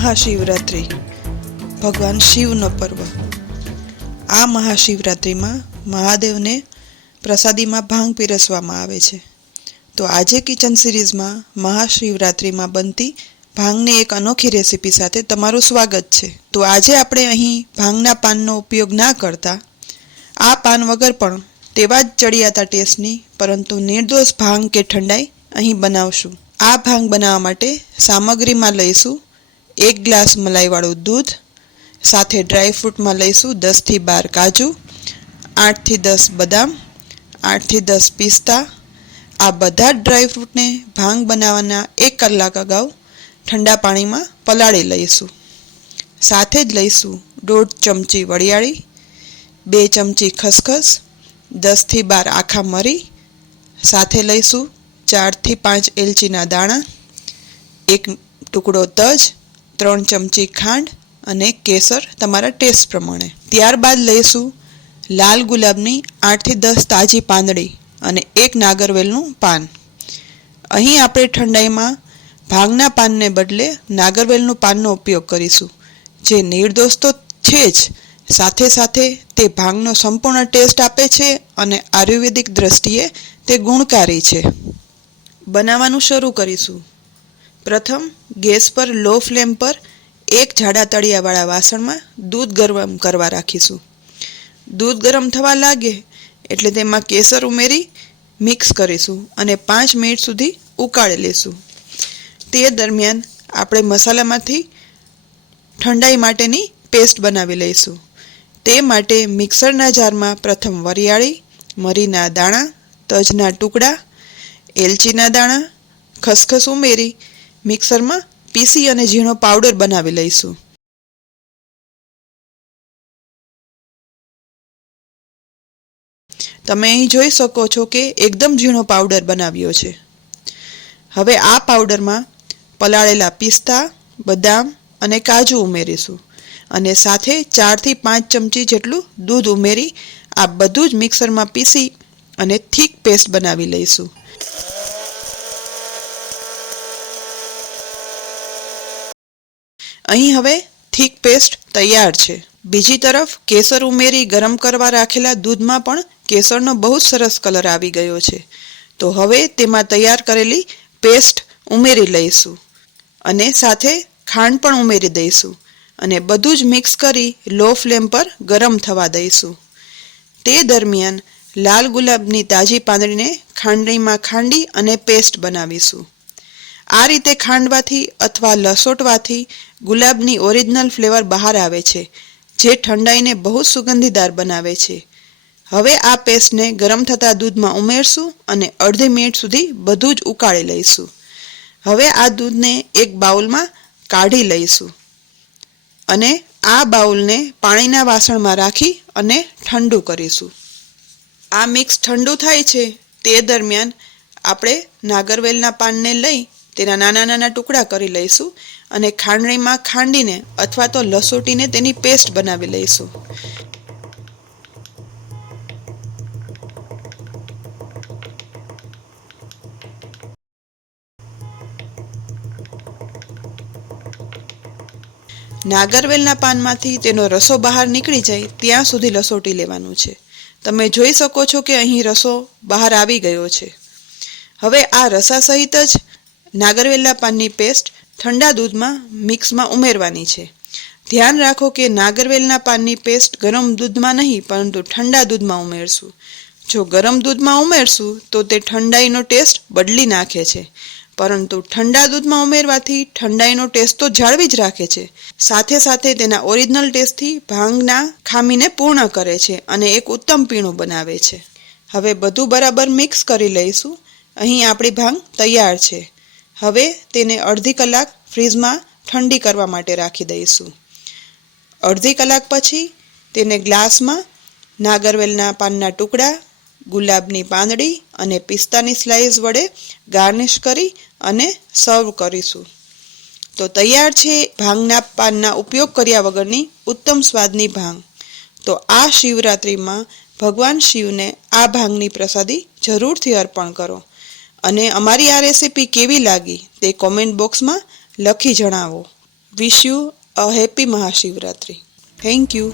महाशिवरात्रि भगवान शिवनो पर्व। आ महाशिवरात्रि में महादेव ने प्रसादी में भांग पीरसवामां आवे छे। तो आजे किचन सीरीज में महाशिवरात्रि में बनती भांग ने एक अनोखी रेसिपी साथे तमारुं स्वागत छे। तो आजे आपणे अहीं भांगना पाननो उपयोग ना करता आ पान वगर पण तेवा ज चढ़ियाता टेस्टनी परंतु निर्दोष भांग के ठंडाई अहीं बनावशुं। आ भांग बनावा माटे सामग्री में लईशुं 1 ग्लास मलाईवाळुं दूध, साथे ड्रायफ्रूट में लईशुं 10 થી 12 काजू, 8 થી 10 बदाम, 8 થી 10 पिस्ता। आ बधा ड्रायफ्रूट ने भांग बनावाना 1 कलाक अगाऊ ठंडा पाणी में पलाળી लईशुं। साथे ज लईशुं 1.5 चमची वरियाળી, 2 चमची खसखस, 10 થી 12 आखा मरी, साथे लईशुं 4 થી 5 एलचीना दाणा, 1 टुकड़ो तज, 3 चमची खांड अने केसर तमारा टेस्ट प्रमाणे। त्यारबाद लईशुं लाल गुलाबनी 8 થી 10 ताजी પાંદડી अने 1 नागरवेलनुं पान। अहीं आपणे ठंडाईमां भांगना पानने बदले नागरवेलनुं पाननो उपयोग करीशुं, जे निर्दोष तो छे ज, साथे साथे ते भांगनो संपूर्ण टेस्ट आपे छे अने आयुर्वेदिक दृष्टिए ते गुणकारी छे। बनाववानुं शरू करीशुं। प्रथम गैस पर लो फ्लेम पर 1 जाड़ा तळियावाळा वासण में दूध गरम करवा राखीशुं। दूध गरम थवा लागे एटले तेमां केसर उमेरी मिक्स करीशुं अने 5 मिनिट सुधी उकाળી लेशुं। ते दरमियान आपणे मसालामांथी ठंडाई माटेनी पेस्ट बनावी लईशुं। ते माटे मिक्सरना जारमां प्रथम वरियाળી, मरीना दाणा, तजना टुकड़ा, एलचीना दाणा, खसखस उमेरी मिक्सर में पीसी अने झीणो पाउडर बनावी लईशुं। तमे अहीं जोई शको छो के एकदम झीणो पाउडर बनाव्यो छे। हवे आ पाउडर में पलाळेला पिस्ता, बदाम अने काजू उमेरीशुं अने साथे 4 થી 5 चमची जेटलुं दूध उमेरी आ बधुं ज मिक्सर में पीसी अने थीक पेस्ट बनावी लईशुं। અહીં હવે થીક પેસ્ટ તૈયાર છે। બીજી તરફ કેસર ઉમેરી ગરમ કરવા રાખેલા દૂધમાં પણ કેસરનો બહુ સરસ કલર આવી ગયો છે। તો હવે તેમાં તૈયાર કરેલી પેસ્ટ ઉમેરી લઈશું અને સાથે ખાંડ પણ ઉમેરી દઈશું અને બધું જ મિક્સ કરી લો ફ્લેમ પર ગરમ થવા દઈશું। તે દરમિયાન લાલ ગુલાબની તાજી પાંદડીને ખાંડણીમાં ખાંડી અને પેસ્ટ બનાવીશું। आ रीते खांडवाथी अथवा लसोटवाथी गुलाबनी ओरिजिनल फ्लेवर बहार आवे छे, जे ठंडाईने बहुत सुगंधीदार बनावे छे। हवे आ पेस्ट ने गरम थता दूध में उमेरशुं अने अर्धी मिनिट सुधी बधुं ज उकाળી लईशुं। हवे आ दूध ने एक बाउल में काढी लईशुं अने आ बाउल ने पाणीना वासण में राखी अने ठंडू करीशुं। आ मिक्स ठंडू थाय छे ते दरमियान आपणे नागरवेलना पानने लई तेना नाना नाना टुकड़ा करी लईशुं अने खांडणीमां खांडीने अथवा तो लसोटीने तेनी पेस्ट बनावी लईशुं। नागरवेलना पानमांथी तेनो रसो बहार निकળી જાય ત્યાં સુધી લસોટી લેવાનું છે। તમે જોઈ શકો છો કે અહીં રસો બહાર આવી ગયો છે। હવે આ રસા સહિત જ नागरवेलना पाननी पेस्ट ठंडा दूध में मिक्स में उमेरवानी छे। ध्यान राखो कि नागरवेलना पाननी पेस्ट गरम दूध में नहीं परंतु ठंडा दूध में उमेरशुं। जो गरम दूध में उमेरशुं तो ते ठंडाईनो टेस्ट बदली नाखे छे, परंतु ठंडा दूध में उमेरवाथी ठंडाईनो टेस्ट तो जाळवी ज राखे छे, साथे साथे तेना ओरिजिनल टेस्ट थी भांगना खामीने पूर्ण करे छे अने एक उत्तम पीणुं बनावे छे। हवे बधुं बराबर मिक्स करी लईशुं। અહીં આપણી ભાંગ તૈયાર છે। હવે તેને અડધી કલાક ફ્રીજમાં ઠંડી કરવા માટે રાખી દઈશું। અડધી કલાક પછી તેને ગ્લાસમાં નાગરવેલના પાનના ટુકડા, ગુલાબની પાંદડી અને પિસ્તાની સ્લાઇસ વડે ગાર્નિશ કરી અને સર્વ કરીશું। તો તૈયાર છે ભાંગના પાનના ઉપયોગ કર્યા વગરની ઉત્તમ સ્વાદની ભાંગ। તો આ શિવરાત્રિમાં ભગવાન શિવને આ ભાંગની પ્રસાદી જરૂરથી અર્પણ કરો અને અમારી આ રેસીપી કેવી લાગી તે કોમેન્ટ બોક્સમાં લખી જણાવો। Wish you a happy Mahashivratri. Thank you.